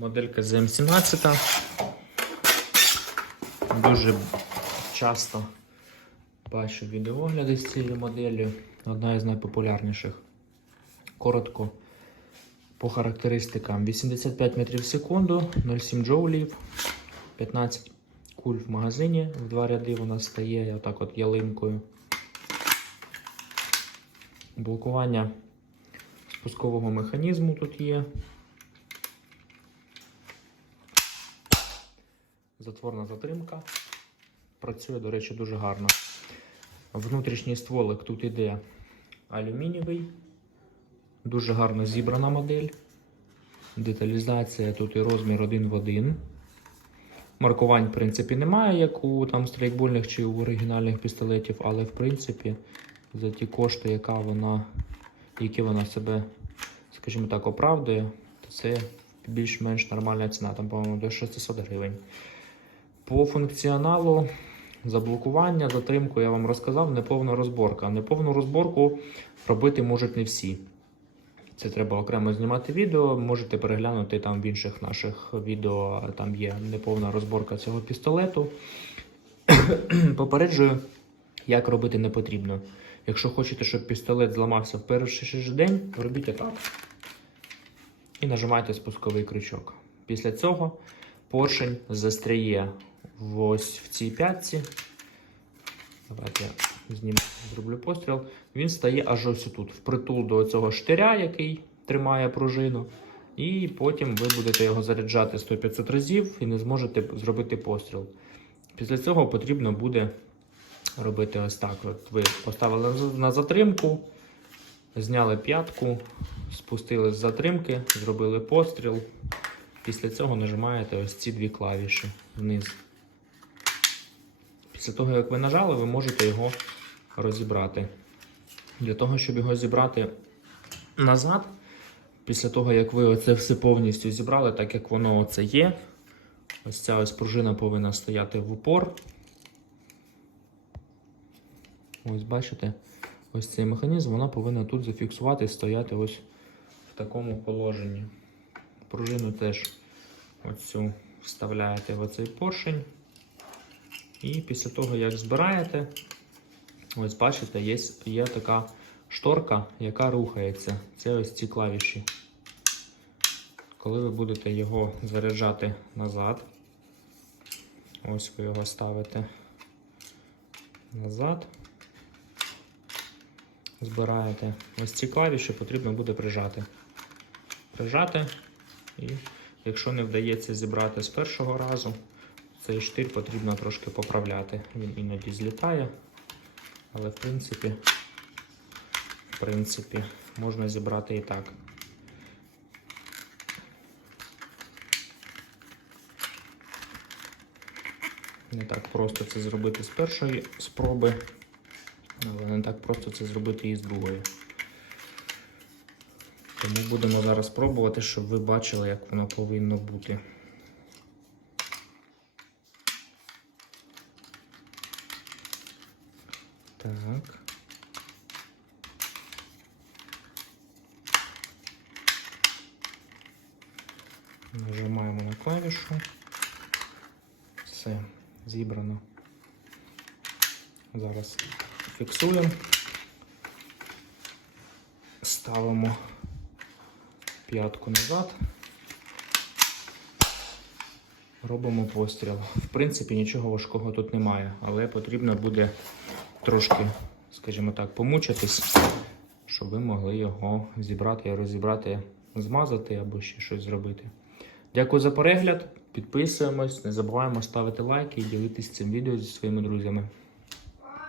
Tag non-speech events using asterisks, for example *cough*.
Моделька ZM17. Дуже часто бачу відеогляди з цією моделлю. Одна із найпопулярніших. Коротко по характеристикам. 85 метрів в секунду, 0,7 джоулів, 15 куль в магазині. В два ряди вона стає отак от ялинкою. Блокування спускового механізму тут є. Затворна затримка. Працює, до речі, дуже гарно. Внутрішній стволик тут іде алюмінієвий. Дуже гарно зібрана модель. Деталізація тут і розмір один в один. Маркувань, в принципі, немає, як у там стрейкбольних чи у оригінальних пістолетів, але в принципі за ті кошти, яка вона, які вона себе, скажімо так, оправдує, то це більш-менш нормальна ціна, там, по-моєму, до 600 гривень. По функціоналу заблокування, затримку я вам розказав, неповна розборка. Неповну розборку робити можуть не всі. Це треба окремо знімати відео. Можете переглянути там в інших наших відео. Там є неповна розборка цього пістолету. *coughs* Попереджую, як робити не потрібно. Якщо хочете, щоб пістолет зламався в перший же день, робіть так. І нажимайте спусковий крючок. Після цього поршень застряє ось в цій п'ятці. Давайте я зніму, зроблю постріл. Він стає аж ось тут, впритул до цього штиря, який тримає пружину. І потім ви будете його заряджати 100-500 разів і не зможете зробити постріл. Після цього потрібно буде робити ось так. От ви поставили на затримку, зняли п'ятку, спустили з затримки, зробили постріл. Після цього нажимаєте ось ці дві клавіші вниз. Після того, як ви нажали, ви можете його розібрати. Для того, щоб його зібрати назад, після того, як ви оце все повністю зібрали, так як воно оце є, ось ця ось пружина повинна стояти в упор. Ось бачите, ось цей механізм, вона повинна тут зафіксувати і стояти ось в такому положенні. Пружину теж оцю вставляєте в оцей поршень. І після того, як збираєте, ось бачите, є, є така шторка, яка рухається. Це ось ці клавіші. Коли ви будете його заряджати назад, ось ви його ставите назад, збираєте. Ось ці клавіші потрібно буде прижати. Прижати, і якщо не вдається зібрати з першого разу, цей штир потрібно трошки поправляти. Він іноді злітає, але в принципі, в принципі, можна зібрати і так. Не так просто це зробити з першої спроби, але не так просто це зробити і з другої. Тому будемо зараз пробувати, щоб ви бачили, як воно повинно бути. Так. Нажимаємо на клавішу. Все, зібрано. Зараз фіксуємо. Ставимо п'ятку назад. Робимо постріл. В принципі, нічого важкого тут немає, але потрібно буде трошки, скажімо так, помучитись, щоб ви могли його зібрати, розібрати, змазати або ще щось зробити. Дякую за перегляд. Підписуємось, не забуваємо ставити лайки і ділитись цим відео зі своїми друзями.